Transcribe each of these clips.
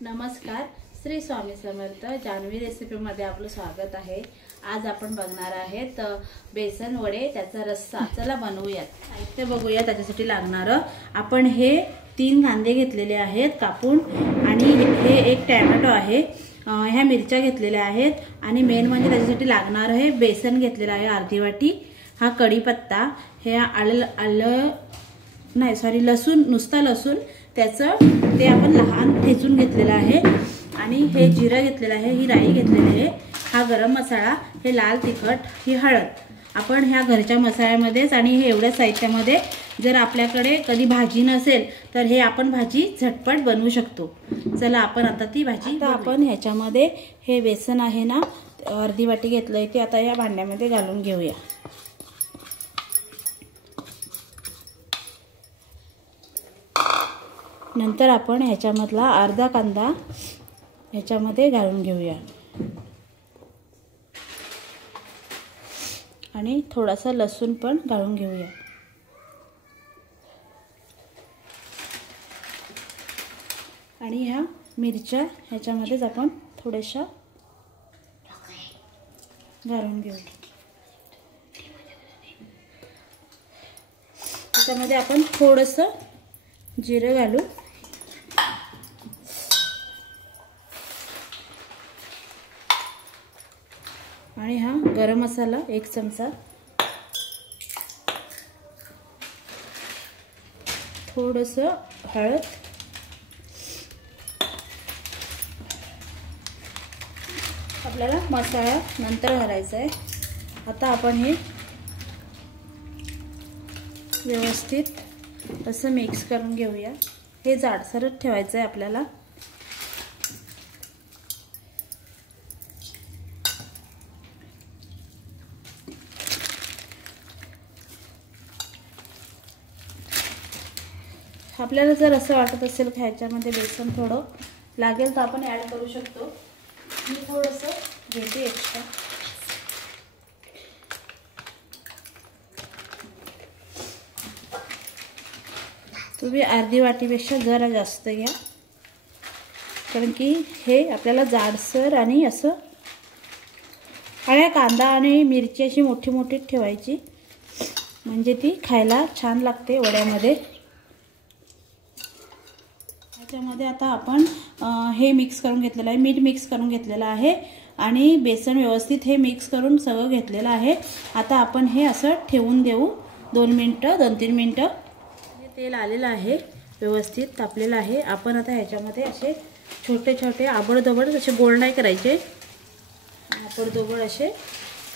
नमस्कार, श्री स्वामी समर्थ. जान्हवी रेसिपीमध्ये आपलं स्वागत आहे. आज आपण बघणार आहेत बेसन वडे, त्याचा रस्सा. चला बनवूयात. साहित्य बघूया. त्याच्यासाठी लागणारं आपण हे 3 कांदे घेतलेले आहेत कापून, आणि हे एक टोमॅटो आहे, ह्या मिरच्या घेतलेल्या आहेत, आणि मेन म्हणजे त्याच्यासाठी लागणार आहे बेसन घेतलेलं आहे अर्धी वाटी, हा कढीपत्ता, हे लसूण, नुसता लसूण त्याचं ते आपण लहान ठेचून घेतलेलं आहे, आणि हे जिरं घेतलेलं आहे, ही राई घेतलेली आहे, हा गरम मसाला, हे लाल तिखट, ही हळद. आपण ह्या घरच्या मसाल्यामध्येच आणि हे एवढ्या साहित्यामध्ये जर आपल्याकडे कधी भाजी नसेल तर हे आपण भाजी झटपट बनवू शकतो. चला आपण आता ती भाजी. आता आपण ह्याच्यामध्ये हे बेसन आहे ना, अर्धी वाटी घेतलंय, ते आता या भांड्यामध्ये घालून घेऊया. नंतर आपण ह्याच्यामधला अर्धा कांदा ह्याच्यामध्ये घालून घेऊया, आणि थोडासा लसूण पण घालून घेऊया. आणि ह्या मिरच्या ह्याच्यामध्येच आपण थोड्याशा घालून घेऊ. त्याच्यामध्ये आपण थोडंसं जिरं घालू, आणि हा गरम मसाला 1 चमचा, थोडंसं हळद, आपल्याला मसाला नंतर घालायचा आहे. आता आपण हे व्यवस्थित असं मिक्स करून घेऊया. हे जाडसरच ठेवायचं आहे आपल्याला. आपल्याला जर असं वाटत असेल की ह्याच्यामध्ये बेसन थोडं लागेल तर आपण ॲड करू शकतो. मी थोडंसं घेते एक्स्ट्रा. तुम्ही अर्धी वाटीपेक्षा जरा जास्त घ्या, कारण की हे आपल्याला जाडसर आणि असं, आणि कांदा आणि मिरची अशी मोठी मोठी ठेवायची, म्हणजे ती खायला छान लागते वड्यामध्ये. त्याच्यामध्ये आता आपण हे मिक्स करून घेतलेलं आहे, मीठ मिक्स करून घेतलेलं आहे, आणि बेसन व्यवस्थित हे मिक्स करून सगळं घेतलेलं आहे. आता आपण हे असं ठेवून देऊ 2-3 मिनटं. तेल आलेलं आहे, व्यवस्थित तापलेलं आहे. आपण आता ह्याच्यामध्ये असे छोटे छोटे आबडधोबड असे गोल नाही करायचे, आबडधोबड असे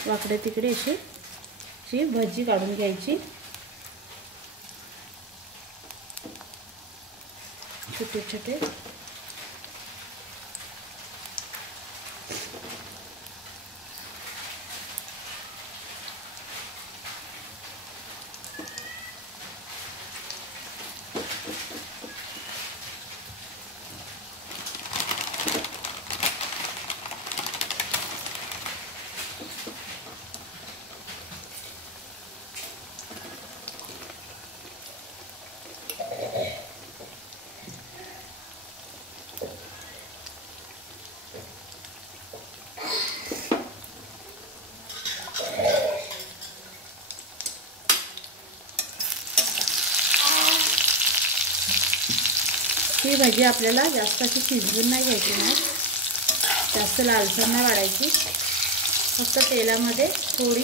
वाकडे तिकडे अशी भजी काढून घ्यायची, छोटे छोटे. ही भाजी आपल्याला जास्त अशी शिजवून नाही घ्यायची, नाही जास्त लालसर नाही वाढायची, फक्त तेलामध्ये थोडी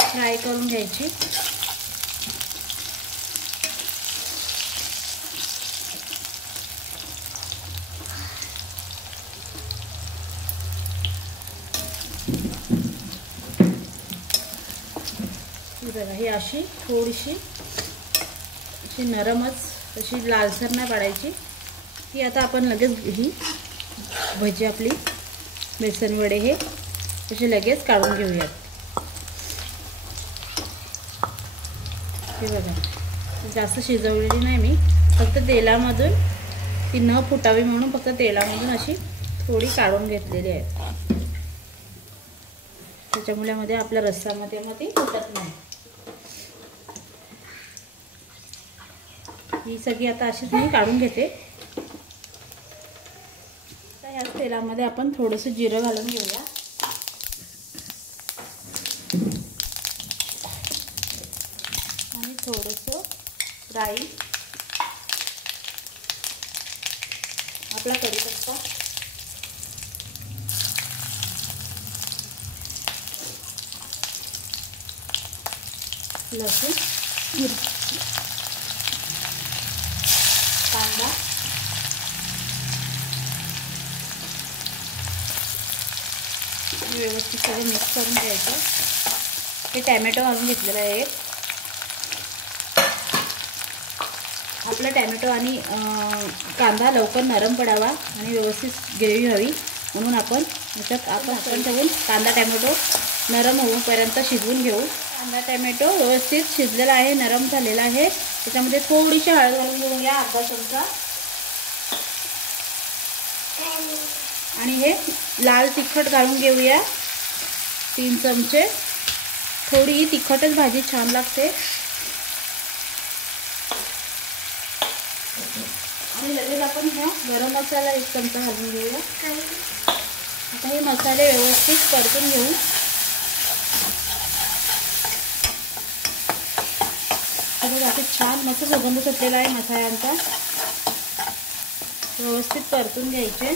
फ्राय करून घ्यायची. बघा, ही अशी थोडीशी अशी नरमच, अशी लालसर नाही पाडायची. ही आता आपण लगेच ही भजी आपली बेसन वडे हे असे लगेच काढून घेऊयात. हे बघा, जास्त शिजवलेली नाही मी, फक्त तेलामधून ती न फुटावी म्हणून फक्त तेलामधून अशी थोडी काढून घेतलेली आहे. त्याच्यामुळे मध्ये आपल्या रस्सामध्ये ती फुटत नाही. ही सगळी आता अशीच मी काढून घेते. तेलामध्ये आपण थोडंसं जिरं घालून घेऊया. आणि थोडंसं राई, आपला कढीपत्ता, लसूण, मिरची, कांदा, व्यवस्थित सगळं मिक्स करून घ्यायचं. हे टॅमॅटो घालून घेतलेलं आहे. आपला टॅमॅटो आणि कांदा लवकर नरम पडावा आणि व्यवस्थित ग्रेव्ही हवी म्हणून आपण याच्यात आपण ठेवून कांदा टॅमॅटो नरम होऊपर्यंत शिजवून घेऊ. कांदा टॅमॅटो व्यवस्थित शिजलेला आहे, नरम झालेला आहे. त्याच्यामध्ये थोडीशी हळद घालून घेऊया, अर्धा चमचा. आणि हे लाल तिखट घालून घेऊया, 3 चमचे. थोडी तिखटच भाजी छान लागते. आणि लगेच आपण हा गरम मसाला 1 चमचा घालून घेऊया. आता हे मसाले व्यवस्थित परतून घेऊ. आता छान मस्त सुगंध सुटलेला आहे मसाल्यांचा. व्यवस्थित परतून घ्यायचे.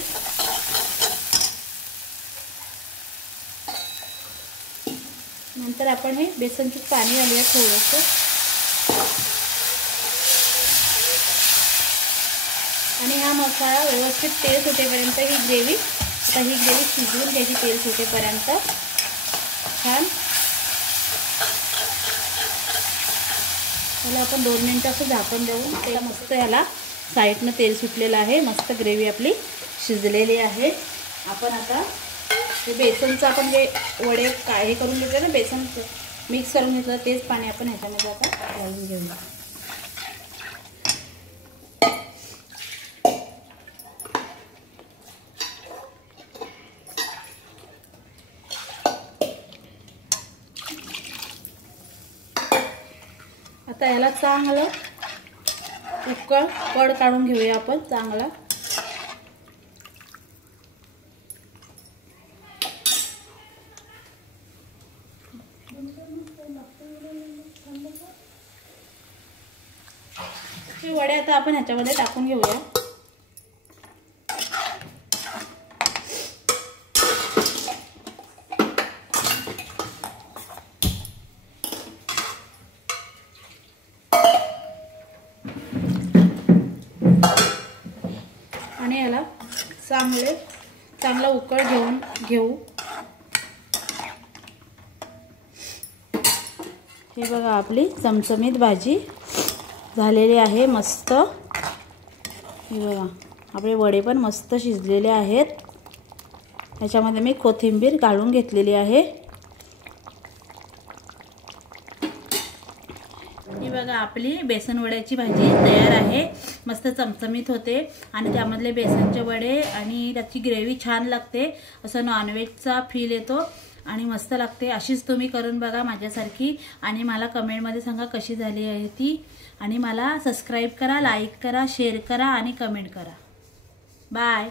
नंतर आपण हे बेसनचं पाणी घालूया थोडंसं. आणि हा मसाला व्यवस्थित तेल सुटेपर्यंत ही ग्रेव्ही शिजवून घ्यायची, तेल सुटेपर्यंत छान. त्याला आपण 2 मिनिटं असं झाकण देऊन त्याला मस्त याला साईडनं तेल सुटलेलं आहे. मस्त ग्रेव्ही आपली शिजलेली आहे. आपण आता हे बेसनचं आपण जे वडे हे करून घेतलं ना, बेसन मिक्स करून घेतलं, तेच पाणी आपण ह्याच्यामध्ये आता घालून घेऊया. आता याला चांगलं कड काढून घेऊया आपण चांगला. हे वडे आता आपण ह्याच्यामध्ये टाकून घेऊया. आणि याला चांगला उकळ घेऊ. हे बघा आपली चमचमीत भाजी झालेली आहे मस्त. हे बघा आपले वडे पण मस्त शिजलेले आहेत. ह्याच्यामध्ये मी कोथिंबीर घालून घेतलेली आहे. ही बघा आपली बेसन वड्याची भाजी तयार आहे. मस्त चमचमीत होते आणि त्यामधले बेसनचे वडे आणि त्याची ग्रेव्ही छान लागते. असं नॉनव्हेजचा फील येतो आणि मस्त लागते. अशीच तुम्ही करून बघा माझ्यासारखी आणि मला कमेंटमध्ये सांगा कशी झाली आहे ती. आणि मला सबस्क्राईब करा, लाईक करा, शेअर करा आणि कमेंट करा. बाय.